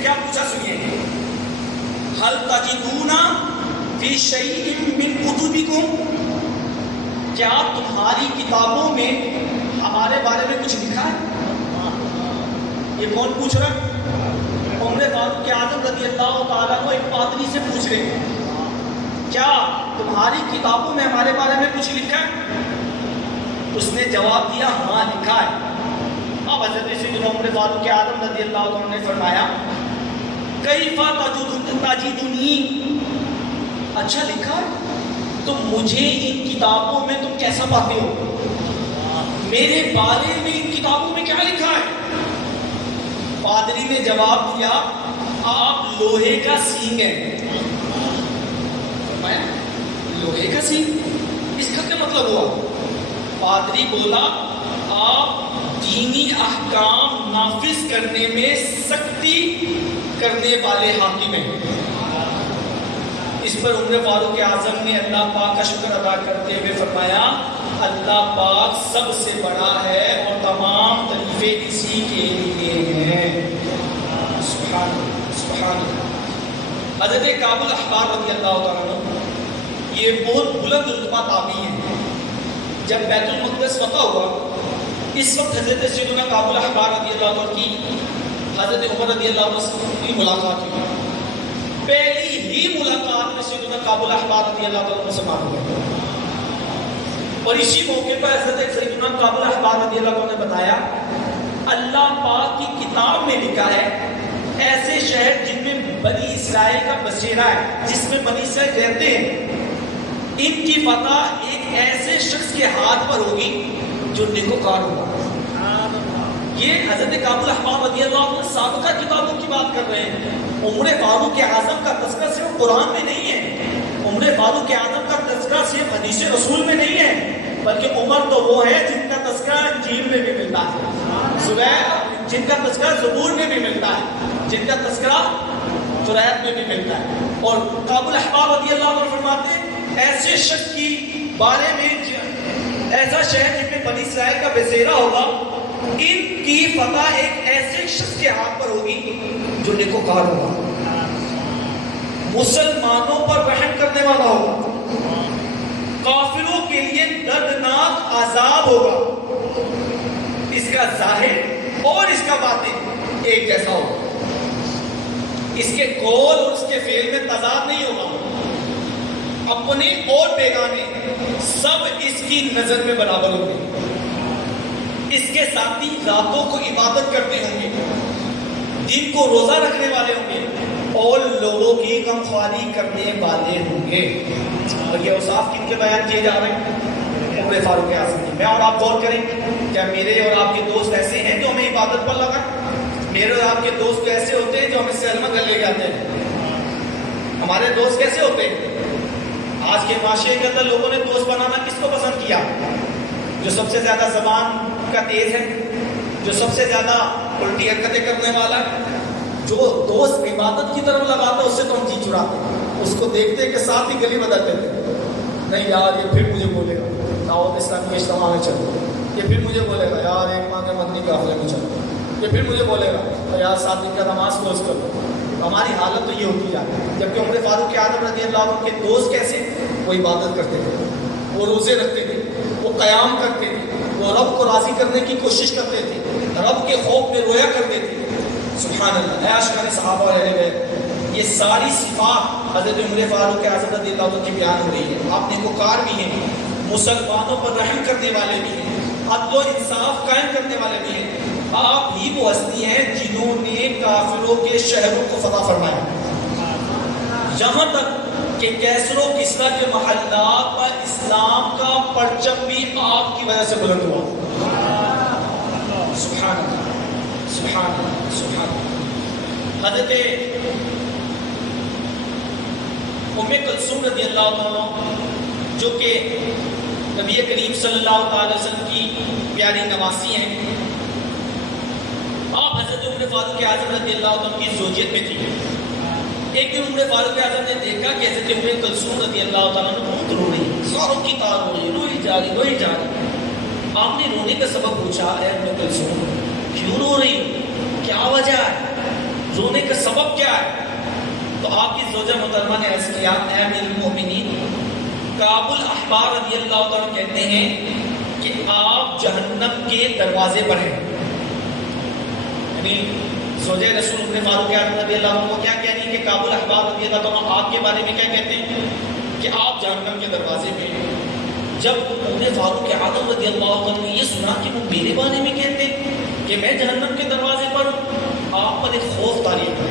کیا پوچھا سنیے، هل تجدون فی شیء من کتبکم، کیا تمہاری کتابوں میں ہمارے بارے میں کچھ لکھا ہے؟ یہ کون پوچھ رہا ہے؟ عمر فاروق اعظم رضی اللہ تعالیٰ کو ایک پادری سے پوچھ رہے ہیں، کیا تمہاری کتابوں میں ہمارے بارے میں کچھ لکھا ہے؟ اس نے جواب دیا ہاں لکھا ہے۔ اب حضرت سیدنا عمر فاروق اعظم رضی اللہ عنہ نے فرمایا کیف تجدنی، اچھا لکھا ہے تو مجھے ان کتابوں میں تم کیسا پاتے ہو؟ میرے بارے میں ان کتابوں میں کیا لکھا ہے؟ پادری نے جواب دیا آپ لوہے کا سینگ ہیں۔ لوہے کا سینگ، اس کا کیا مطلب ہوا؟ پادری بولا آپ دینی احکام نافذ کرنے میں سختی کرنے والے حاکم ہیں۔ اس پر عمر فاروق اعظم نے اللہ پاک کا شکر ادا کرتے ہوئے فرمایا اللہ پاک سب سے بڑا ہے اور تمام تعریفیں اسی کے لیے ہیں۔ سبحان اللہ، سبحان اللہ۔ حضرت کعب الاحبار رضی اللہ تعالیٰ عنہ یہ بہت بلند رتبہ تابعی ہیں۔ جب بیت المقدس فتح ہوا اس وقت حضرت سیدنا کعب الاحبار رضی اللہ عنہ کی حضرت عمر رضی اللہ عنہ کی ملاقات ہوئی۔ پہلی ہی ملاقات میں سیدنا کعب الاحبار رضی اللہ عنہ سے معلوم ہے، اور اسی موقع پر حضرت سیدنا کعب الاحبار رضی اللہ عنہ نے بتایا اللہ پاک کی کتاب میں لکھا ہے ایسے شہر جن میں بنی اسرائیل کا بسیرا ہے، جس میں بنی اسرائیل رہتے ہیں، ان کی فتح ایک ایسے شخص کے ہاتھ پر ہوگی جو نیکوکار ہوگا۔ یہ حضرت کعب الاحبار رضی اللہ عنہ سابقہ کتابوں کی بات کر رہے ہیں۔ عمر فاروق اعظم کا تذکرہ صرف قرآن میں نہیں ہے، عمر فاروق اعظم کا تذکرہ صرف حدیث رسول میں نہیں ہے، بلکہ عمر تو وہ ہے جن کا تذکرہ انجیل میں بھی ملتا ہے، زبیر جن کا تذکرہ زبور میں بھی ملتا ہے، جن کا تذکرہ تورات میں بھی ملتا ہے۔ اور کعب الاحبار رضی اللہ عنہ فرماتے ہیں ایسے شخص کی بارے میں ایسا شہر جن میں بنی اسرائیل کا بسیرا ہوگا، ان کی فتح ایک ایسے شخص کے ہاتھ پر ہوگی جو نیکوکار ہوگا، مسلمانوں پر رحم کرنے والا ہوگا، کافروں کے لیے دردناک عذاب ہوگا، اس کا ظاہر اور اس کا باطن ایک جیسا ہوگا، اس کے قول اور اس کے فعل میں تضاد نہیں ہوگا، اپنے اور بیگانے سب اس کی نظر میں برابر ہوں گے، اس کے ساتھی راتوں کو عبادت کرتے ہوں گے، دن کو روزہ رکھنے والے ہوں گے اور لوگوں کی غمخواری کرنے والے ہوں گے۔ اور یہ اوصاف کن کے بیان کیے جا رہے ہیں؟ عمر فاروق اعظم کی۔ میں اور آپ غور کریں کیا میرے اور آپ کے دوست ایسے ہیں جو ہمیں عبادت پر لگائیں؟ میرے اور آپ کے دوست ایسے ہوتے ہیں جو ہمیں سلمہ کر لے کے آتے ہیں؟ ہمارے دوست کیسے ہوتے ہیں؟ آج کے معاشرے کے اندر لوگوں نے دوست بنانا کس کو پسند کیا؟ جو سب سے زیادہ زبان کا تیز ہے، جو سب سے زیادہ الٹی حرکتیں کرنے والا ہے، جو دوست عبادت کی طرف لگاتا ہے اس سے تو ہم جی چراتے ہیں، اس کو دیکھتے کہ ساتھ ہی گلی بدل دیتے ہیں، نہیں یار یہ پھر مجھے بولے گا دعوت اسلامی اجتماع میں چلو، یہ پھر مجھے بولے گا یار ایک ماہ کے مدنی قافلے میں چلو، یہ پھر مجھے بولے گا یار 7 دن کا نماز کلوز کر دو۔ ہماری حالت تو یہ ہوتی جاتی ہے۔ جبکہ عمر فاروق اعظم رضی اللہ عنہ کے دوست کیسے؟ وہ عبادت کرتے تھے، وہ روزے رکھتے تھے، وہ قیام کرتے تھے، وہ رب کو راضی کرنے کی کوشش کرتے تھے، رب کے خوف میں رویا کرتے تھے۔ سبحان اللہ، اے عاشقان صحابہ اور اہل بیت، یہ ساری صفات حضرت عمر فاروق اعظم رضی اللہ عنہ کی بیان ہو رہی ہے۔ آپ نیکوکار بھی ہیں، مسلمانوں پر رحم کرنے والے بھی ہیں، عدل و انصاف قائم کرنے والے بھی ہیں۔ آپ ہی وہ ہستی ہیں جنہوں نے کافروں کے شہروں کو فتح فرمایا، یہاں تک کہ کیسر و کسریٰ کے محلات پر اسلام کا پرچم بھی آپ کی وجہ سے بلند ہوا۔ سبحان اللہ، سبحان اللہ، سبحان اللہ۔ حضرت ام کلثوم رضی اللہ عنہ جو کہ نبی کریم صلی اللہ علیہ وسلم کی پیاری نواسی ہیں، آپ حضرت عمر فاروق اعظم رضی اللہ عنہ کی زوجیت میں تھی۔ ایک دن عمر فاروق اعظم نے دیکھا کہ حضرت ام کلثوم رضی اللہ تعالیٰ عنہ بہت رو رہی ہے، زاروں کی تار ہو رہی ہے، روئی جا رہی، روئی جا رہی۔ آپ نے رونے کا سبب پوچھا، اے ام کلثوم کیوں رو رہی ہو، کیا وجہ ہے؟ رونے کا سبب کیا ہے؟ تو آپ کی زوجہ محترمہ نے عرض کیا اے امیر المومنین، کعب الاحبار رضی اللہ عنہ کہتے ہیں کہ آپ جہنم کے دروازے پر ہیں. یعنی زوجہ رسول ابن فاروق اعظم رضی اللہ عنہ کو کیا کہہ رہی ہے کہ کعب الاحبار رضی اللہ عنہ آپ کے بارے میں کیا کہتے ہیں کہ آپ جہنم کے دروازے پہ ہیں. جب ابن فاروق اعظم رضی اللہ عنہ نے یہ سنا کہ وہ میرے بارے میں کہتے ہیں کہ میں جہنم کے دروازے پر ہوں، آپ پر ایک خوف طاری ہے.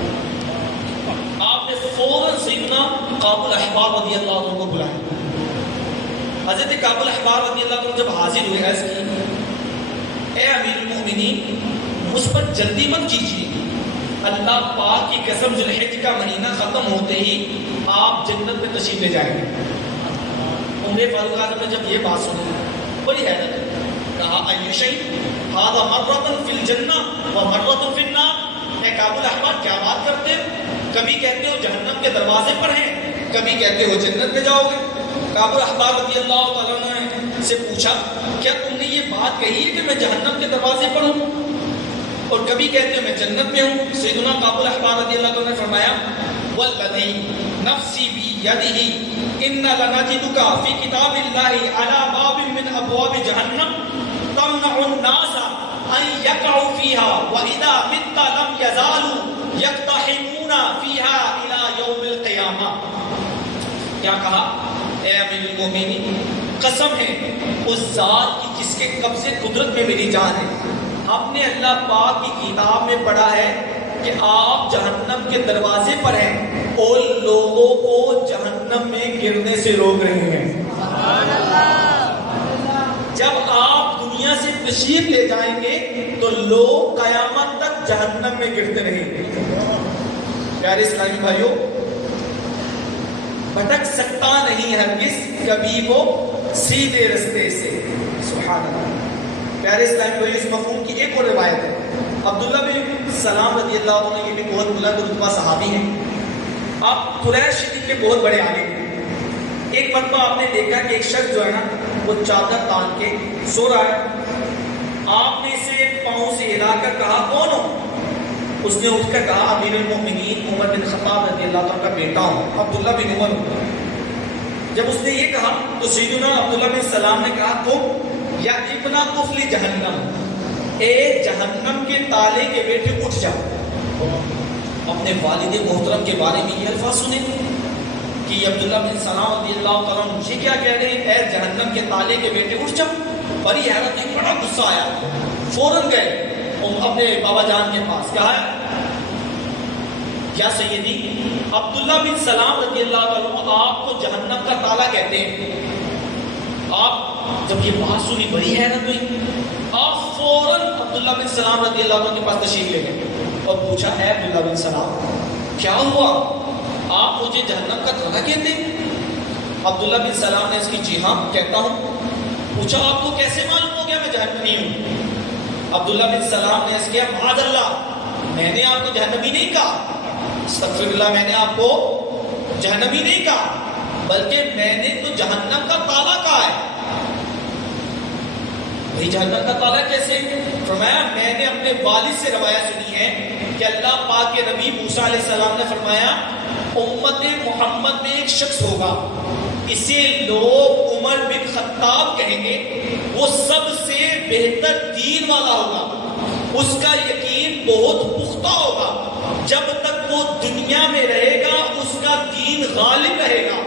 آپ نے فوراً سیدنا کعب الاحبار رضی اللہ عنہ کو بلایا. حضرت کعب الاحبار رضی اللہ عنہ جب حاضر ہوئے عرض کی اے امیر المومنین مجھ پر جلدی مت کیجیے، اللہ پاک کی قسم ذوالحج کا مہینہ ختم ہوتے ہی آپ جنت میں تشریف لے جائیں گے. عمر فاروق اعظم نے جب یہ بات سنی بڑی حیرت ہے، کہا ای شیء ھذا مرۃ فی الجنہ و مرۃ فی النار. اے کعب الاحبار کیا بات کرتے ہو، کبھی کہتے ہو جہنم کے دروازے پر ہیں، کبھی کہتے ہو جنت میں جاؤ گے. کعب الاحبار رضی اللہ تعالیٰ عنہ سے پوچھا کیا تم نے یہ بات کہی ہے کہ میں جہنم کے دروازے پر ہوں اور کبھی کہتے ہو میں جنت میں ہوں؟ سیدنا کعب الاحبار رضی اللہ عنہ نے فرمایا والذی نفسی بیدہ ان لنجدک فی کتاب اللہ علی باب من ابواب جہنم تمنع الناس ان یقعوا فیہا واذا مت لم یزالوا یقتحمون فیہا الی یوم القیامہ. کیا کہا؟ اے امیر المومنین قسم ہے اس ذات کی جس کے قبضے قدرت میں میری جان ہے، ہم نے اللہ پاک کی کتاب میں پڑھا ہے کہ آپ جہنم کے دروازے پر ہیں اور لوگوں کو جہنم میں گرنے سے روک رہے ہیں. جب آپ دنیا سے تشریف لے جائیں گے تو لوگ قیامت تک جہنم میں گرتے رہیں گے. پیارے اسلامی بھائیوں، بھٹک سکتا نہیں ہرگز کبھی وہ سیدھے رستے سے. سبحان اللہ. پیارے اسلامی بھائی، اس مفہوم کی ایک اور روایت ہے. عبداللہ بن سلام رضی اللہ عنہ، یہ بھی بہت بلند رتبہ صحابی ہیں، آپ قریش شریف کے بہت بڑے عالم ہیں. ایک مرتبہ آپ نے دیکھا کہ ایک شخص جو ہے نا وہ چادر تان کے سو رہا ہے. آپ نے اسے پاؤں سے ہلا کر کہا کون ہو؟ اس نے اٹھ کر کہا امیر المؤمنین عمر بن خطاب رضی اللہ عنہ کا بیٹا ہوں، عبداللہ بن عمر. جب اس نے یہ کہا تو سیدنا عبداللہ بن سلام نے کہا تم یا ابن قفل جہنم، اے جہنم کے تالے کے بیٹے اٹھ جاؤ. اپنے والد محترم کے بارے میں یہ الفاظ سنے کہ یہ عبداللہ بن سلام رضی اللہ عنہ مجھے کیا کہہ رہے ہیں، اے جہنم کے تالے کے بیٹے اٹھ جاؤ. بڑی حیرت ہوئی، بڑا غصہ آیا، فوراً گئے اپنے بابا جان کے پاس. کہا یا سیدی عبداللہ بن سلام رضی اللہ عنہ آپ کو جہنم کا تالا کہتے ہیں. آپ جب یہ بات سنی بڑی حیرت ہوئی. آپ فوراً عبداللہ بن سلام رضی اللہ عنہ کے پاس تشریف لے گئے اور پوچھا اے عبداللہ بن سلام کیا ہوا، آپ مجھے جہنم کا تالا کہتے ہیں؟ عبداللہ بن سلام نے اس کی جی ہاں کہتا ہوں. پوچھا آپ کو کیسے معلوم ہو گیا میں جہنمی ہوں؟ عبداللہ بن سلام نے اس کیا معاذ اللہ، میں نے آپ کو جہنمی نہیں کہا، استغفر اللہ، میں نے آپ کو جہنمی نہیں کہا، بلکہ میں نے تو جہنم کا تالا کہا ہے. بھئی جہنم کا تالا کیسے؟ فرمایا میں نے اپنے والد سے روایت سنی ہے کہ اللہ پاک کے نبی موسیٰ علیہ السلام نے فرمایا امت محمد میں ایک شخص ہوگا، اسے لوگ عمر بن خطاب کہیں گے، وہ سب سے بہتر دین والا ہوگا، اس کا یقین بہت پختہ ہوگا، جب تک وہ دنیا میں رہے گا اس کا دین غالب رہے گا،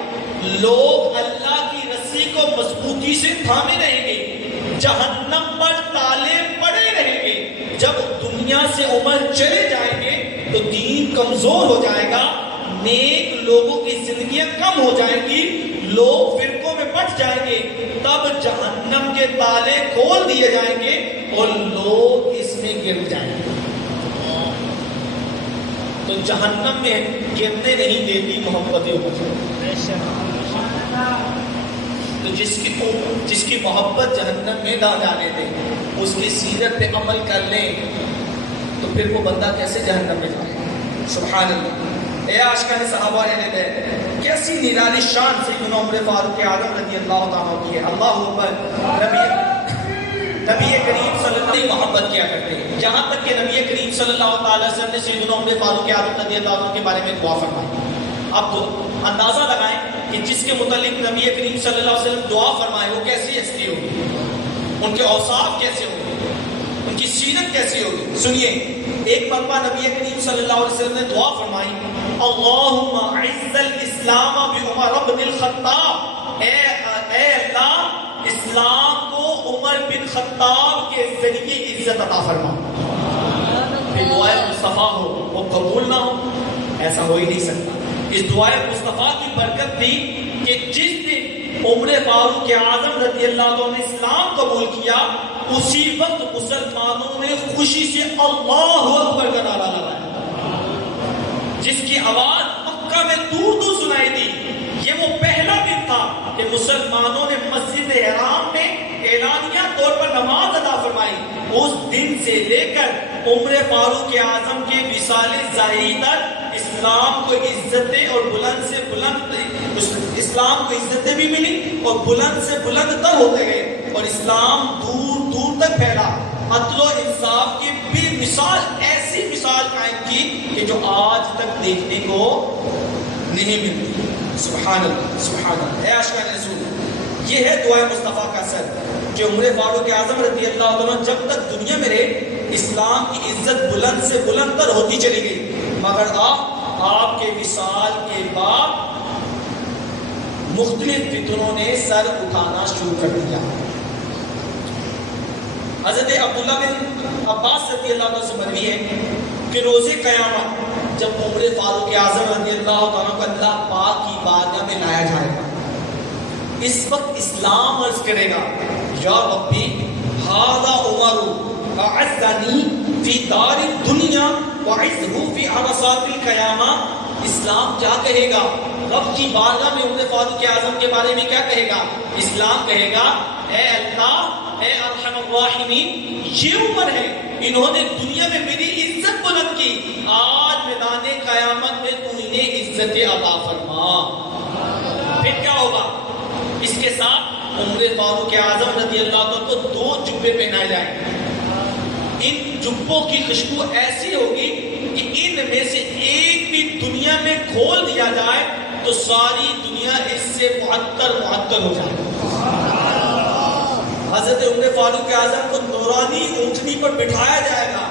لوگ اللہ کی رسی کو مضبوطی سے تھامے رہیں گے، جہنم پر تالے پڑے رہیں گے. جب دنیا سے عمر چلے جائیں گے تو دین کمزور ہو جائے گا، نیک لوگوں کی زندگیاں کم ہو جائیں گی، لوگ فرقوں میں بٹ جائیں گے، تب جہنم کے تالے کھول دیے جائیں گے اور لوگ اس میں گر جائیں گے. تو جہنم میں گرنے نہیں دیتی محبت تو جس کی محبت جہنم میں نہ جانے دے، اس کی سیرت پہ عمل کر لیں تو پھر وہ بندہ کیسے جہنم میں جائے. سبحان اللہ. اے عاشقان صحابہ نے کیسی نرالی شان سیدنا عمر فاروق اعظم رضی اللہ تعالیٰ کی ہے. اللہ اکبر. نبی کریم صلی اللہ علیہ وسلم محبت کیا کرتے ہیں، یہاں تک کہ نبی کریم صلی اللہ تعالی وسلم نے سیدنا عمر فاروق اعظم رضی اللہ عنہ کے بارے میں دعا فرمائی. اب تو اندازہ لگائیں کہ جس کے متعلق نبی کریم صلی اللہ علیہ وسلم دعا فرمائے وہ کیسی ہستی ہوگی، ان کے اوصاف کیسے ہوں گے، ان کی سیرت کیسی ہوگی. سنیے، ایک مرتبہ نبی کریم صلی اللہ علیہ وسلم نے دعا فرمائی، اللہم اعز الاسلام بعمر بن الخطاب، اے اللہ اسلام کو عمر بن خطاب کے ذریعے عزت عطا فرما. پھر دعائے مصطفیٰ ہو وہ قبول نہ ہو، ایسا ہو ہی نہیں سکتا. اس دعائے مصطفیٰ کی برکت تھی کہ جس دن عمر فاروق اعظم رضی اللہ عنہ نے اسلام قبول کیا، اسی وقت مسلمانوں نے خوشی سے اللہ اکبر کا نعرہ لگایا، جس کی آواز مکہ میں دور دور سنائی دی. یہ وہ پہلا دن تھا کہ مسلمانوں نے مسجد حرام میں اعلانیہ طور پر نماز ادا فرمائی. اس دن سے لے کر عمر فاروق اعظم کے وصال ظاہری تک اسلام کو عزتیں اور بلند سے بلند، اسلام کو عزتیں بھی ملی اور بلند سے بلند تر ہوتے گئے، اور اسلام دور دور تک پھیلا. عدل و انصاف کی بھی مثال، ایسی مثال قائم کی کہ جو آج تک دیکھنے کو نہیں ملتی. سبحان اللہ، سبحان اللہ. اے عاشقان رسول، یہ ہے دعائے مصطفیٰ کا اثر کہ عمر فاروق اعظم رضی اللہ عنہ جب تک دنیا میں رہے اسلام کی عزت بلند سے بلند تر ہوتی چلی گئی، مگر آپ کے وصال کے بعد مختلف فتنوں نے سر اٹھانا شروع کر دیا. حضرت عبداللہ بن عباس رضی اللہ عنہ سے مروی ہے کہ روز قیامت جب عمر فاروق اعظم رضی اللہ عنہ کو اللہ پاک کی بارگاہ میں لایا جائے گا، اس وقت اسلام عرض کرے گا، یا ربی ھذا عمر اعزنی فی دار الدنیا وعزہ فی عرصات القیامہ. اسلام کیا کہے گا؟ رب کی بارگاہ میں عمر فاروق اعظم کے بارے میں کیا کہے گا؟ اسلام کہے گا، اے اللہ، اے ارحم الراحمین، یہ عمر ہے، انہوں نے دنیا میں میری عزت بلند کی، آج میدان قیامت میں تو انہیں عزت عطا فرما. پھر کیا ہوگا؟ اس کے ساتھ عمر فاروق اعظم رضی اللہ عنہ کو 2 جبے پہنائے جائیں. ان جبوں کی خوشبو ایسی ہوگی کہ ان میں سے ایک بھی دنیا میں کھول دیا جائے تو ساری دنیا اس سے معطر ہو جائے. حضرت عمر فاروق اعظم کو نورانی اونٹنی پر بٹھایا جائے گا،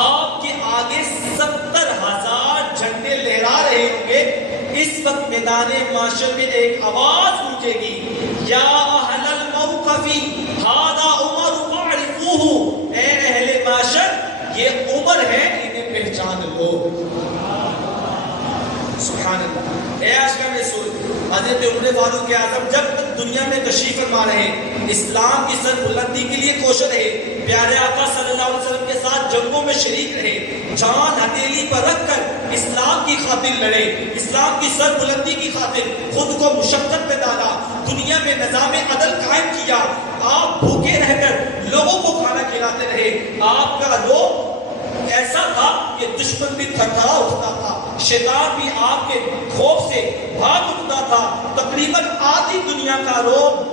آپ کے آگے 70,000 جھنڈے لہرا رہے ہوں گے. اس وقت میدان معاشر میں ایک آواز گونجے گی، یا اہل الموقف ھذا عمر فاعرفوہ، اے اہل معاشر یہ عمر ہے، انہیں پہچان لو. سبحان اللہ. اے عاشقان رسول، حضرت عمر فاروق اعظم جب تک دنیا میں تشریف فرما رہے، اسلام کی سر بلندی کے لیے کوشاں رہے، پیارے آقا صلی اللہ علیہ وسلم کے ساتھ جنگوں میں شریک رہے، جان ہتھیلی پر رکھ کر اسلام کی خاطر لڑے، اسلام کی سر بلندی کی خاطر خود کو مشقت میں ڈالا، دنیا میں نظام عدل قائم کیا. آپ بھوکے رہ کر لوگوں کو کھانا کھلاتے رہے. آپ کا روب ایسا تھا کہ دشمن بھی تھرتھرا اٹھتا تھا، شیطان بھی آپ کے خوف سے بھاگ اٹھتا تھا. تقریباً آدھی دنیا کا روب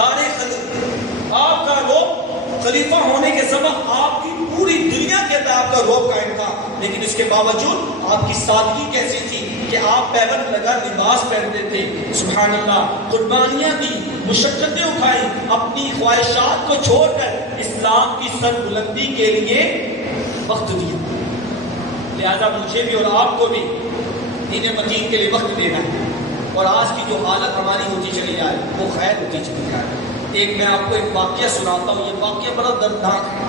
آپ کا روب خلیفہ ہونے کے سبب آپ کی پوری دنیا کے اندر آپ کا روب قائم تھا. لیکن اس کے باوجود آپ کی سادگی کیسی تھی کہ آپ پیبند لگا لباس پہنتے تھے. سبحان اللہ. قربانیاں دی، مشقتیں اٹھائی، اپنی خواہشات کو چھوڑ کر اسلام کی سر بلندی کے لیے وقت دیا. لہذا مجھے بھی اور آپ کو بھی دین متین کے لیے وقت دینا ہے، اور آج کی جو حالت ہماری ہوتی چلی جائے وہ خیر ہوتی چلی جائے. ایک میں آپ کو ایک واقعہ سناتا ہوں. یہ واقعہ بڑا دردناک ہے،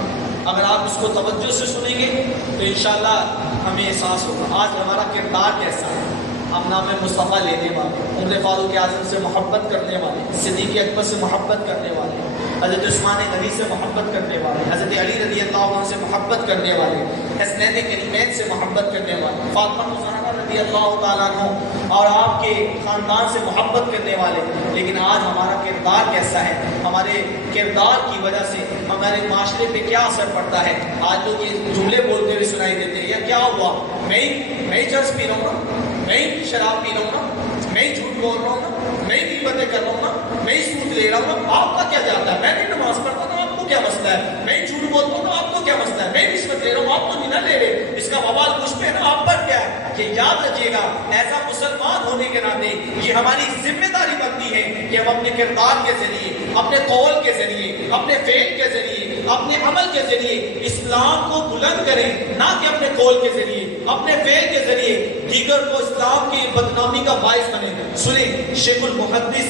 اگر آپ اس کو توجہ سے سنیں گے تو انشاءاللہ ہمیں احساس ہوگا آج ہمارا کردار کیسا ہے. ہم نام مصطفیٰ لینے والے، عمر فاروق اعظم سے محبت کرنے والے، صدیق اکبر سے محبت کرنے والے، حضرت عثمان غنی سے محبت کرنے والے، حضرت علی رضی اللہ عنہ سے محبت کرنے والے، حسنین کریمین سے محبت کرنے والے، فاطمہ زہرا رضی اللہ تعالیٰ عنہ اور آپ کے خاندان سے محبت کرنے والے. لیکن آج ہمارا کردار کیسا ہے؟ ہمارے کردار کی وجہ سے ہمارے معاشرے پہ کیا اثر پڑتا ہے؟ آج لوگ یہ جملے بولتے ہوئے سنائی دیتے ہیں، یا کیا ہوا، میں چرس پی رہا ہوں نا، میں شراب پی رہا ہوں نا، میں جھوٹ بول رہا ہوں نا، میں غیبتیں کر رہا ہوں نا، میں سود لے رہا ہوں نا، آپ کا کیا جاتا ہے؟ میں نہیں نماز پڑھتا نا، آپ کو کیا مسئلہ ہے؟ میں جھوٹ بولتا ہوں تو آپ کو کیا مسئلہ ہے؟ میں رشوت لے رہا ہوں آپ تو نہیں نہ لے رہے، اس کا بوال مجھ پہ ہے نا، آپ پر کیا ہے؟ کہ یاد رکھیے گا ایسا مسلمان ہونے کے ناطے یہ ہماری ذمہ داری بنتی ہے کہ ہم اپنے کردار کے ذریعے، اپنے قول کے ذریعے، اپنے فعل کے ذریعے، اپنے عمل کے ذریعے اسلام کو بلند کریں، نہ کہ اپنے قول کے ذریعے، اپنے فعل کے ذریعے دیگر کو اسلام کی بدنامی کا باعث بنے۔ سنیں شیخ المحدث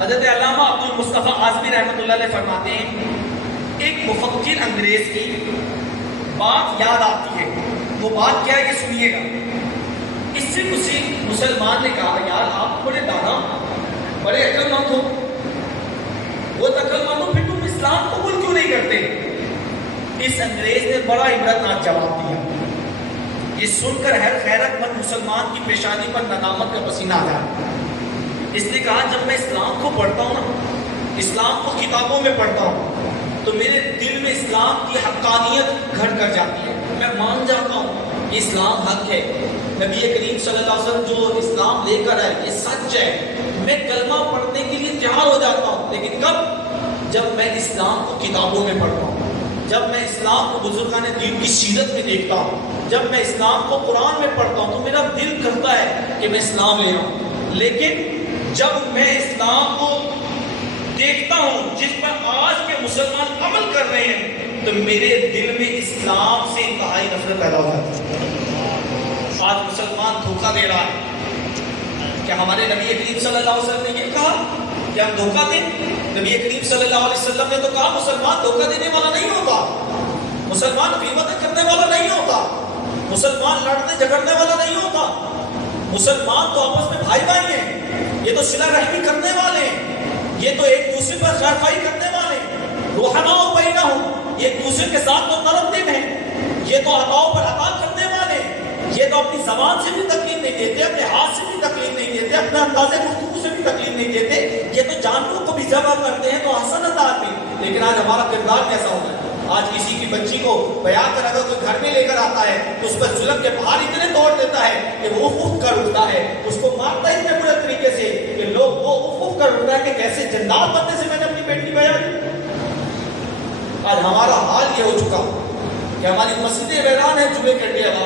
حضرت علامہ عبد المصطفیٰ اعظمی رحمۃ اللہ علیہ فرماتے ہیں ایک مفکر انگریز کی بات یاد آتی ہے، وہ بات کیا ہے یہ سنیے گا۔ اس سے کسی مسلمان نے کہا یار آپ بڑے دانا بڑے عقل مند ہو، وہ عقل مند ہو پھر تم اسلام قبول کیوں نہیں کرتے؟ اس انگریز نے بڑا عبرتناک جواب دیا، یہ سن کر ہر غیرت مند مسلمان کی پیشانی پر ندامت کا پسینہ آ جائے۔ اس نے کہا جب میں اسلام کو پڑھتا ہوں نا، اسلام کو کتابوں میں پڑھتا ہوں تو میرے دل میں اسلام کی حقانیت گھر کر جاتی ہے، میں مان جاتا ہوں کہ اسلام حق ہے، نبی کریم صلی اللہ علیہ وسلم جو اسلام لے کر آئے یہ سچ ہے، میں کلمہ پڑھنے کے لیے تیار ہو جاتا ہوں۔ لیکن کب؟ جب میں اسلام کو کتابوں میں پڑھتا ہوں، جب میں اسلام کو بزرگان دین کی سیرت میں دیکھتا ہوں، جب میں اسلام کو قرآن میں پڑھتا ہوں تو میرا دل کرتا ہے کہ میں اسلام لے آؤں۔ لیکن جب میں اسلام کو دیکھتا ہوں جس پر آج کے مسلمان عمل کر رہے ہیں تو میرے دل میں اسلام سے انتہائی نفرت پیدا ہو جاتی ہے۔ آج مسلمان دھوکہ دے رہا ہے۔ کیا ہمارے نبی کریم صلی اللہ علیہ وسلم نے یہ کہا کہ ہم دھوکہ دیں؟ نبی کریم صلی اللہ علیہ وسلم نے تو کہا مسلمان دھوکہ دینے والا نہیں ہوتا، مسلمان غیبتیں کرنے والا نہیں ہوتا، مسلمان لڑنے جھگڑنے والا نہیں ہوتا، مسلمان تو آپس میں بھائی بھائی ہیں، یہ تو صلہ رحمی کرنے والے ہیں، یہ تو ایک دوسرے پر خیر خواہی کرنے والے ہیں، رحماء بینہم، یہ ایک دوسرے کے ساتھ تو نرم دل ہیں، یہ تو عطاؤں پر عطا کرنے والے ہیں، یہ تو اپنی زبان سے بھی تکلیف نہیں دیتے، اپنے ہاتھ سے بھی تکلیف نہیں دیتے، اپنے انداز گفتگو سے بھی تکلیف نہیں دیتے، یہ تو جانوروں کو بھی ذبح کرتے ہیں تو حسن عطا میں۔ لیکن آج ہمارا کردار کیسا ہوتا ہے؟ آج کسی کی بچی کو بیان کر اگر کوئی گھر میں لے کر آتا ہے تو اس پر ظلم کے پہاڑ اتنے توڑ دیتا ہے کہ وہ اف کر اٹھتا ہے، اس کو مارتا ہے اتنے برے طریقے سے کہ لوگ وہ اف کر اٹھتا ہے کہ کیسے جنات بننے سے میں نے اپنی بیٹی بیان۔ آج ہمارا حال یہ ہو چکا کہ ہماری مسجدیں ویران ہیں جمعے کے ڈیرہ،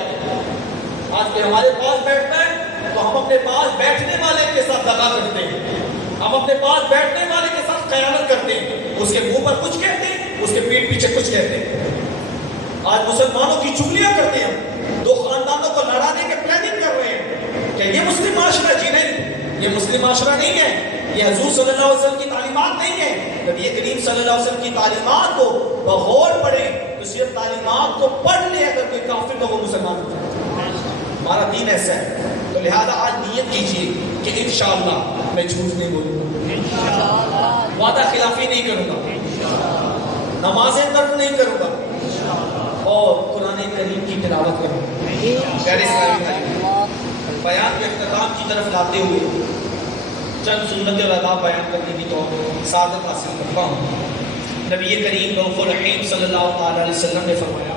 آج کہ ہمارے پاس بیٹھتا ہے تو ہم اپنے پاس بیٹھنے والے کے ساتھ دغا کرتے ہیں، ہم اپنے پاس بیٹھنے والے کے ساتھ خیانت کرتے ہیں، اس کے منہ پر کچھ کہتے ہیں، اس کے پیٹ پیچھے کچھ کہتے ہیں۔ آج مسلمانوں کی چغلیاں کرتے ہیں، دو خاندانوں کو لڑانے کے پلاننگ کر رہے ہیں۔ کیا یہ مسلم معاشرہ؟ جی نہیں، یہ مسلم معاشرہ نہیں ہے، یہ حضور صلی اللہ علیہ وسلم کی تعلیمات نہیں ہے۔ نبی کریم صلی اللہ علیہ وسلم کی تعلیمات کو بغور پڑھیں تو صرف تعلیمات کو پڑھ لے اگر کوئی کافر تو وہ مسلمان ہو جائے۔ ہمارا دین ایسا ہے، تو لہذا آج نیت کیجیے کہ انشاءاللہ میں جھوٹ نہیں بولوں گا، وعدہ خلافی نہیں کروں گا، نمازیں ترک نہیں کروں گا، اور قرآن کریم کی تلاوت کروں گا۔ پیارے اسلامی بھائیو، بیان کے اختتام کی طرف لاتے ہوئے چند سنت اور آداب بیان کرنے کی تو سعادت حاصل کرتا ہوں۔ نبی کریم رؤوف الرحیم صلی اللہ تعالی علیہ وسلم نے فرمایا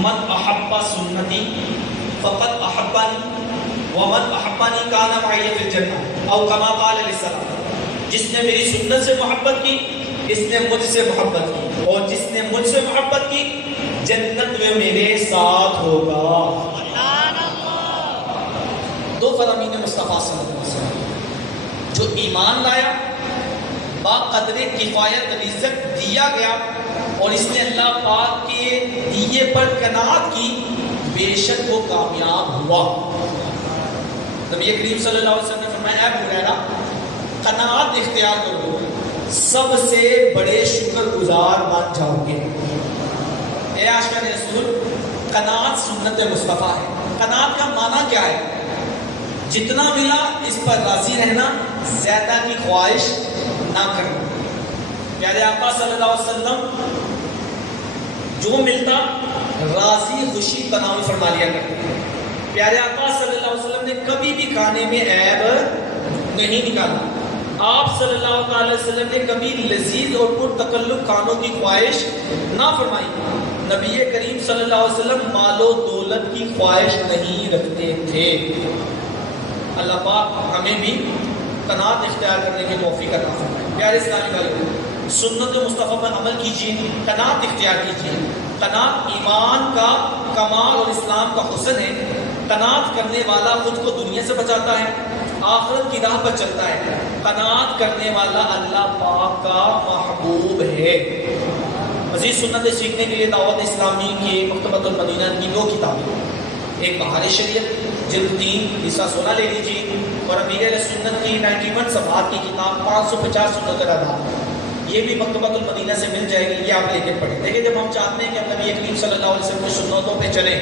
من احب سنتی فقد احبنی ومن احبنی کان معی فی الجنہ او کما قال علیہ السلام، جس نے میری سنت سے محبت کی اس نے مجھ سے محبت کی، اور جس نے مجھ سے محبت کی جنت میں میرے ساتھ ہوگا۔ دو فرامین مصطفیٰ صلی اللہ علیہ وسلم، جو ایمان لایا، با قدر کفایت رزق دیا گیا، اور اس نے اللہ پاک کے دیے پر قناعت کی، بے شک وہ کامیاب ہوا۔ نبی کریم صلی اللہ علیہ وسلم نے فرمایا اے ہریرہ قناعت اختیار کرو، سب سے بڑے شکر گزار بن جاؤ گے۔ اے عاشقان رسول، قناعت سنت مصطفیٰ ہے۔ قناعت کا معنی کیا ہے؟ جتنا ملا اس پر راضی رہنا، زیادہ کی خواہش نہ کرنا۔ پیارے آقا صلی اللہ علیہ وسلم جو ملتا راضی خوشی تناول فرما لیا کرتے۔ پیارے آقا صلی اللہ علیہ وسلم نے کبھی بھی کھانے میں عیب نہیں نکالا۔ آپ صلی اللہ علیہ وسلم نے کبھی لذیذ اور پرتکلف کھانوں کی خواہش نہ فرمائی۔ نبی کریم صلی اللہ علیہ وسلم مال و دولت کی خواہش نہیں رکھتے تھے۔ اللہ پاک ہمیں بھی قناعت اختیار کرنے کی توفیق عطا فرمائے۔ پیارے اسلامی بھائیو، سنت مصطفیٰ پر عمل کیجیے، قناعت اختیار کیجیے۔ قناعت ایمان کا کمال اور اسلام کا حسن ہے۔ قناعت کرنے والا خود کو دنیا سے بچاتا ہے، آخرت کی راہ پر چلتا ہے۔ قناعت کرنے والا اللہ پاک کا محبوب ہے۔ مزید سنتیں سیکھنے کے لیے دعوت اسلامی کی مکتبۃ المدینہ کی 2 کتابیں، ایک بہار شریعت جلد 3 حصہ 16 لے لیجیے، اور امیر اہل سنت کی 91 صفحات کی کتاب 550 سنت الاداب، یہ بھی مکتبۃ المدینہ سے مل جائے گی، یہ آپ لے کے پڑھیں۔ دیکھیں جب ہم چاہتے ہیں کہ ہم نبی کریم صلی اللہ علیہ وسلم کی سنتوں پہ چلیں،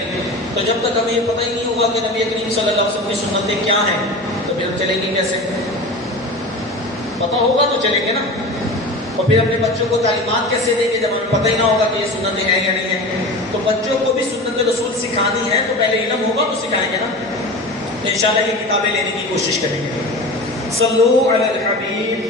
تو جب تک ہمیں یہ پتہ ہی نہیں ہوگا کہ نبی کریم صلی اللہ علیہ وسلم کی سنتیں کیا ہیں، تو پھر ہم چلیں گے کیسے؟ پتہ ہوگا تو چلیں گے نا۔ اور پھر اپنے بچوں کو تعلیمات کیسے دیں گے جب ہمیں پتہ ہی نہ ہوگا کہ یہ سنتیں ہیں یا نہیں ہیں؟ تو بچوں کو بھی سنت رسول سکھانی ہے تو پہلے علم ہوگا تو سکھائیں گے نا۔ انشاءاللہ یہ کتابیں لینے کی کوشش کریں گے۔ صلو علی الحبیب